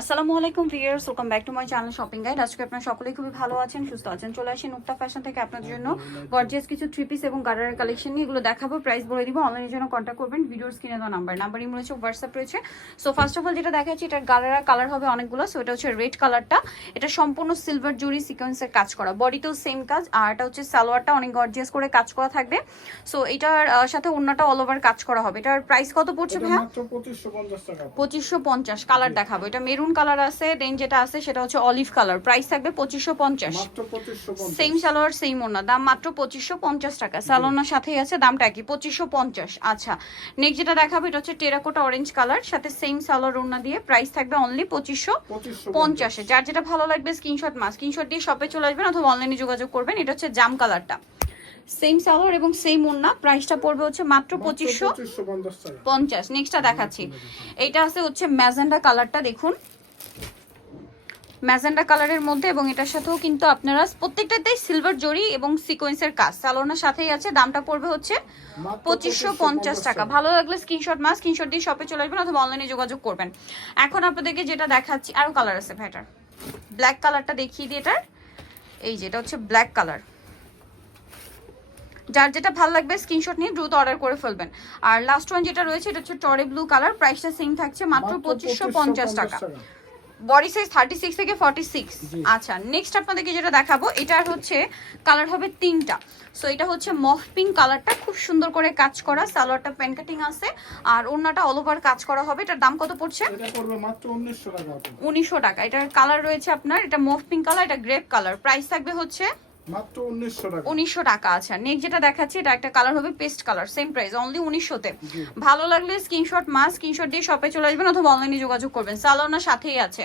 আসসালামু আলাইকুম viewers, welcome back to my channel shopping guide. আজকে আপনারা সকলেই খুবই ভালো আছেন, সুস্থ আছেন। চলে আসি নুক্তা ফ্যাশন থেকে আপনাদের জন্য গর্জিয়াস কিছু থ্রি পিস এবং গার্ডারের কালেকশন নিয়ে এগুলো দেখাবো। প্রাইস বলে দিব, অনলাইনের জন্য কন্ট্যাক্ট করবেন। ভিডিওর স্ক্রিনে দেওয়া নাম্বার ইমো রয়েছে, হোয়াটসঅ্যাপ রয়েছে। সো ফার্স্ট অফ অল যেটা দেখাচ্ছি, এটার গার্ডারের কালার হবে অনেকগুলো। সো এটা হচ্ছে রেড কালারটা, এটা সম্পূর্ণ সিলভার জুরি সিকোয়েন্সের কাজ করা, বডিতেও সেম কাজ। আর এটা হচ্ছে সালোয়ারটা অনেক গর্জিয়াস করে কাজ করা থাকবে। সো এটার সাথে ওন্নাটা অল ওভার কাজ করা হবে। এটার প্রাইস কত পড়ছে ভাইয়া? 2550 কালার দেখাবো। এটা মেরুন কালার আছে, দেন যেটা আছে সেটা হচ্ছে অলিভ কালার। প্রাইস থাকবে 2550, সেম সালোয়ার সেম ওন্না, দাম মাত্র 2550 টাকা। সালোয়ারের সাথেই আছে, দামটা কি 2550। আচ্ছা, নেক্সট যেটা দেখাবো এটা হচ্ছে টেরাকোটা অরেঞ্জ কালার, সাথে সেম সালোয়ার ওন্না দিয়ে, প্রাইস থাকবে অনলি 2550। যার যেটা ভালো লাগবে স্ক্রিনশট দিয়ে শপে চলে আসবেন অথবা অনলাইনে যোগাযোগ করবেন। এটা হচ্ছে জাম কালারটা, সেম সালোয়ার এবং সেম ওন্না, প্রাইসটা পড়বে হচ্ছে মাত্র 2550। নেক্সটটা দেখাচ্ছি, এইটা আছে হচ্ছে ম্যাজেন্ডা কালারটা, দেখুন ম্যাজেন্ডা কালারের মধ্যে, এবং এটার সাথেও কিন্তু আপনারা প্রত্যেকটাতেই সিলভার জরি এবং সিকোয়েন্সের কাজ, সালোয়ারের সাথেই আছে। দামটা পড়বে হচ্ছে 2550 টাকা। ভালো লাগলে স্ক্রিনশট দিয়ে শপে চলে আসবেন অথবা অনলাইনে যোগাযোগ করবেন। এখন আপনাদেরকে যেটা দেখাচ্ছি, আরো কালার আছে ভাইটার, ব্ল্যাক কালারটা দেখিয়ে দিই। এটার এই যে এটা হচ্ছে ব্ল্যাক কালার, যার যেটা ভালো লাগবে স্ক্রিনশট নিয়ে দ্রুত অর্ডার করে ফেলবেন। আর লাস্ট ওয়ান যেটা রয়েছে এটা হচ্ছে টরে ব্লু কালার, প্রাইসটা সেম থাকছে মাত্র 2550 টাকা। বডি সাইজ 36 থেকে 46। আচ্ছা, নেক্সট আপনাদেরকে যেটা দেখাবো, এটার হচ্ছে কালার হবে তিনটা। সো এটা হচ্ছে মফ পিঙ্ক কালারটা, খুব সুন্দর করে কাজ করা, সালোয়ারটা প্যান কাটিং আছে আর ওন্নাটা অল ওভার কাজ করা হবে। এটার দাম কত পড়ছে? এটা পড়বে মাত্র 1900 টাকা। 1900 টাকা। এটার কালার রয়েছে আপনার, এটা মফ পিঙ্ক কালার, এটা গ্রেপ কালার। প্রাইস থাকবে হচ্ছে মাত্র 1900 টাকা। 1900 টাকা। আচ্ছা, নেক্সট যেটা দেখাচ্ছি, এটা একটা কালার হবে paste colour, same price only 1900 তে। ভালো লাগলে স্ক্রিনশট দিয়ে শপে চলে আসবেন অথবা অনলাইনে যোগাযোগ করবেন। সালোয়ারের সাথেই আছে।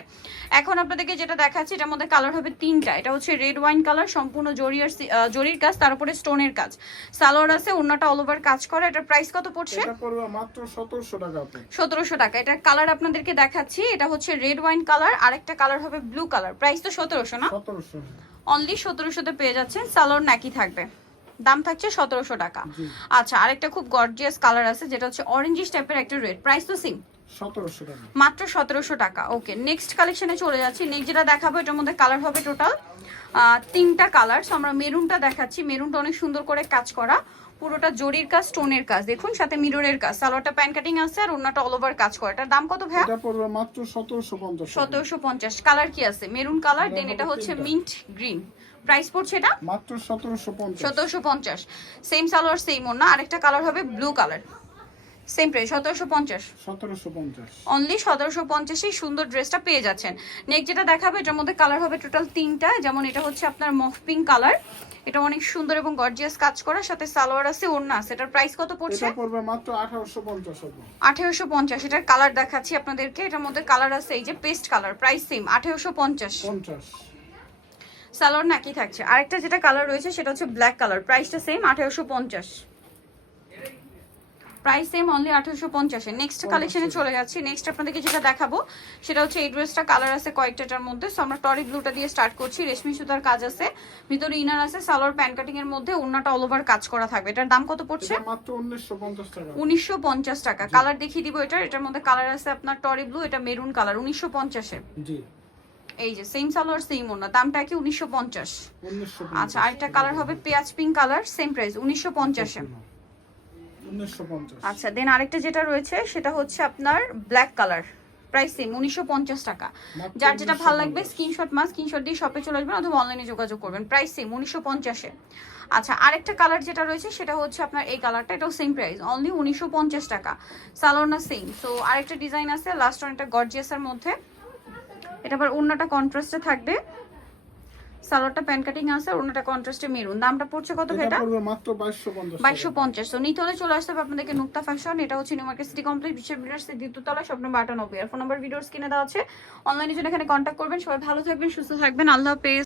এখন আপনাদেরকে যেটা দেখাচ্ছি, এটার মধ্যে কালার হবে তিনটা। এটা হচ্ছে রেড ওয়াইন কালার, সম্পূর্ণ জরির কাজ, তার উপরে স্টোনের কাজ। সালোয়ার আছে, ওন্নাটা অল ওভার কাজ করা। এটার প্রাইস কত পড়ছে? এটা পড়বে মাত্র 1700 টাকা। 1700 টাকা। এটার কালার আপনাদেরকে দেখাচ্ছি, এটা হচ্ছে রেড ওয়াইন কালার, আরেকটা কালার হবে ব্লু কালার। প্রাইস তো 1700 না? 1700, অনলি 1700 তে পেয়ে যাচ্ছেন। সালোয়ার নাকি থাকবে, দাম থাকছে 1700 টাকা। আচ্ছা, আরেকটা খুব গর্জিয়াস কালার আছে, যেটা হচ্ছে অরেঞ্জিশ টাইপের একটা রেড, প্রাইস তো সেম 1700 টাকা, মাত্র 1700 টাকা। ওকে, নেক্সট কালেকশনে চলে যাচ্ছি। নেক্সট যেটা দেখাবো, এটার মধ্যে কালার হবে টোটাল তিনটা কালার। সো আমরা মেরুনটা দেখাচ্ছি, মেরুনটা অনেক সুন্দর করে কাজ করা, পুরোটা জরির কাজ, স্টোনের কাজ, দেখুন সাথে মিররের কাজ। সালোয়ারটা প্যান কাটিং আছে আর ওন্নাটা অল ওভার কাজ করা। এটার দাম কত ভাইয়া? এটা পড়বে মাত্র 1750। 1750। কালার কি আছে? মেরুন কালার, দেন এটা হচ্ছে মিন্ট গ্রিন। প্রাইস পড়ছে এটা মাত্র 1750। 1750। সেম সালোয়ার সেম ওন্না। আরেকটা কালার হবে blue colour, same price 1750। 1750, only 1750 সুন্দর ড্রেসটা পেয়ে যাচ্ছেন। নেক্সট যেটা দেখাবো, এটার মধ্যে কালার হবে টোটাল তিনটা। যেমন এটা হচ্ছে আপনার মফ পিঙ্ক কালার, এটা অনেক সুন্দর এবং গর্জিয়াস কাজ করা, সাথে সালোয়ার আছে, ওড়না আছে। এটার প্রাইস কত পড়ছে? এটা পড়বে মাত্র 1850 টাকা। 1850। এটার কালার দেখাচ্ছি আপনাদেরকে, এটার মধ্যে কালার আছে এই যে paste colour, price same 1850। Salwar নাকি থাকছে। আরেকটা যেটা কালার রয়েছে সেটা হচ্ছে ব্ল্যাক কালার, প্রাইসটা সেম 1850। প্রাইস সেম অনলি 1850 এ। নেক্সট কালেকশনে চলে যাচ্ছি। নেক্সট আপনাদেরকে যেটা দেখাবো সেটা হচ্ছে এই ড্রেসটা, কালার আছে কয়েকটার মধ্যে। সো আমরা টরি ব্লুটা দিয়ে স্টার্ট করছি। রেশমি সুতার কাজ আছে, ভিতরে ইনার আছে, সালোয়ার প্যান কাটিং এর মধ্যে, ওন্নাটা অল ওভার কাজ করা থাকবে। এটার দাম কত পড়ছে? এটা মাত্র 1950 টাকা। 1950 টাকা। কালার দেখিয়ে দিব। এটার মধ্যে কালার আছে আপনার টরি ব্লু, এটা মেরুন কালার, 1950 এ। জি, এই যে সেম সালোয়ার সেম ওন্না, দামটা কি 1950। 1950। আচ্ছা, আরেকটা কালার হবে পেঁয়াজ পিঙ্ক কালার, সেম প্রাইস 1950 এ। 1950। আচ্ছা, দেন আরেকটা যেটা রয়েছে সেটা হচ্ছে আপনার ব্ল্যাক কালার, প্রাইস সেম 1950 টাকা। যার যেটা ভালো লাগবে স্ক্রিনশট দিয়ে শপে চলে আসবেন অথবা অনলাইনে যোগাযোগ করবেন। প্রাইস সেম 1950 এ। আচ্ছা, আরেকটা কালার যেটা রয়েছে সেটা হচ্ছে আপনার এই কালারটা, এটাও সেম প্রাইস অনলি 1950 টাকা। সালোয়ার না সেম। সো আরেকটা ডিজাইন আছে লাস্ট ওয়ান, এটা গর্জিয়াসের মধ্যে, এটা আবার ওন্নাটা কন্ট্রাস্টে থাকবে, সালোয়ারটা প্যান কাটিং আছে আর ওন্নাটা কন্ট্রাস্টে মেরুন। দামটা পড়ছে কত এটা ভেটা? পড়বে মাত্র 2250। 2250। সো নিতে হলে চলে আসতে হবে আপনাদেরকে নুক্তা ফ্যাশন। এটা হচ্ছে নিউ মার্কেট সিটি কমপ্লেক্স, বিশ্ব বিল্ডার্সের দ্বিতীয়তলা, শপ নম্বর 98। আর ফোন নাম্বার ভিডিওস কিনে দেওয়া আছে, অনলাইনে জন্য এখানে কন্ট্যাক্ট করবেন। সবাই ভালো থাকবেন, সুস্থ থাকবেন, আল্লাহ হাফেজ।